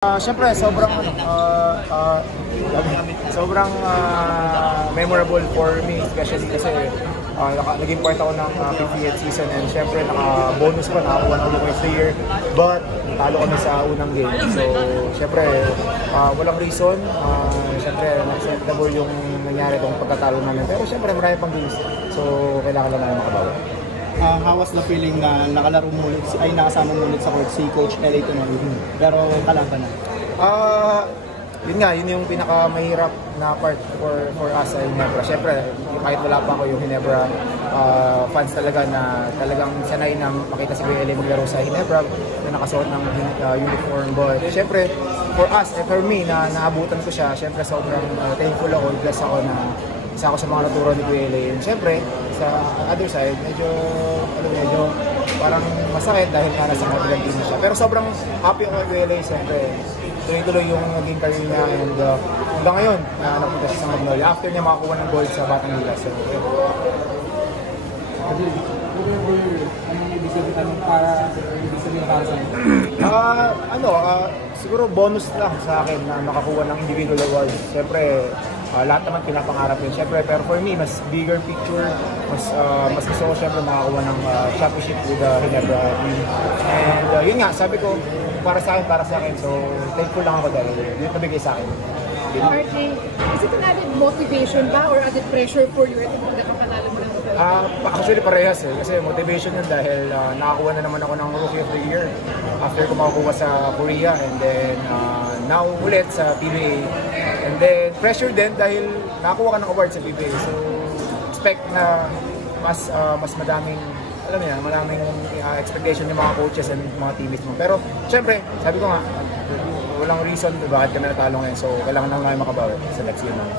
Siyempre, sobrang memorable for me, especially kasi naging part ako ng 50th season and siyempre naka-bonus pa, nakakuha ng Rookie of the Year, but talo kami sa unang game. So, siyempre, walang reason. Siyempre, unacceptable yung nangyari itong pagkatalo namin. Pero siyempre, marami pang games. So, kailangan lang namin makabawi. How was the feeling na nakalaro mo ulit, ay nakasama mo ulit sa court si Coach L.A. Tonoy, pero kalaban na? Yun yung pinakamahirap na part for us sa Ginebra. Siyempre, kahit wala pa ako yung Ginebra fans talaga na talagang sanay na makita si Kuya L.A. maglaro sa Ginebra na nakasuot ng uniform. But siyempre, for us, for me, na naabutan ko siya, siyempre sobrang thankful ako, blessed ako na isa ako sa mga naturo ni Kuya L.A. And siyempre, sa other side, medyo parang masakit dahil nga nasa kabilang team siya. Pero sobrang happy ako kay Kuya L.A. Siyempre, tuloy-tuloy yung naging career niya and hanggang ngayon, napunta siya sa Magnolia. After niya makakuha ng gold sa Batang Liga. So, siguro bonus lang sa akin na makakuha ng individual awards. Siyempre, lahat naman pinapangarap yun. Siyempre, pero for me, mas bigger picture, mas gusto ko siyempre makakuha ng championship with the Ginebra team. And yun nga, sabi ko, para sa akin. So, thankful lang ako dahil yun nabigay sa akin. RJ, is it an added motivation ba or added pressure for you at nakapanalo mo lang? Actually parehas kasi motivation yun dahil nakakuha na naman ako ng Rookie of the Year after ko makakuha sa Korea and then now ulit sa PBA and then pressure din dahil nakakuha ka ng award sa PBA, so expect na mas madaming maraming expectation ng mga coaches and mga teammates mo. Pero syempre, sabi ko nga, walang reason kung bakit kami natalo ngayon. So, kailangan lang namin makabawi sa next year naman.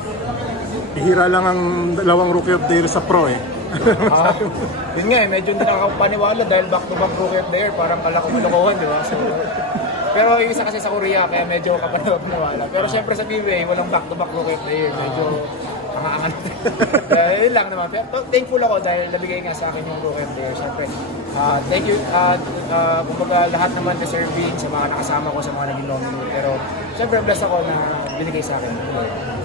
Hira lang ang dalawang Rookie of the Year sa pro eh. Yun nga medyo hindi nakakapaniwala dahil back-to-back Rookie of the Year, parang kalokohan, di ba? So, pero yung isa kasi sa Korea, kaya medyo kapaniwala. Pero syempre sa PBA, walang back-to-back Rookie of the Year. Medyo angan-angan. Yun lang naman. Pero thankful ako dahil nabigay nga sa akin yung Rookie of the Year. Syempre, thank you. Kumbaga lahat naman deserving sa mga nakasama ko, sa mga naging nominee. Pero syempre, blessed ako na binigay sa akin.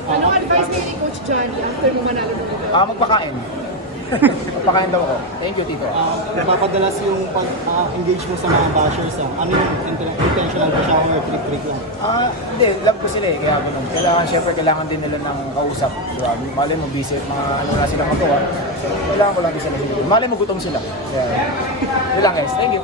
Anong advice ni Coach Johnny after mo manalo mo? Magpakain. Magpakain daw ako. Thank you, Tito. Napapadalas yung pag-engage mo sa mga bashers. Ano yung intentional ba siya or trick lang? Hindi, love ko sila eh. Kaya ganun. Siyempre, kailangan din nila ng kausap. Diba? Malay mo, busy, ano na silang magawa. So, kailangan ko lang din sila. Malay mo, gutom sila. Kaya, yun lang guys. Thank you.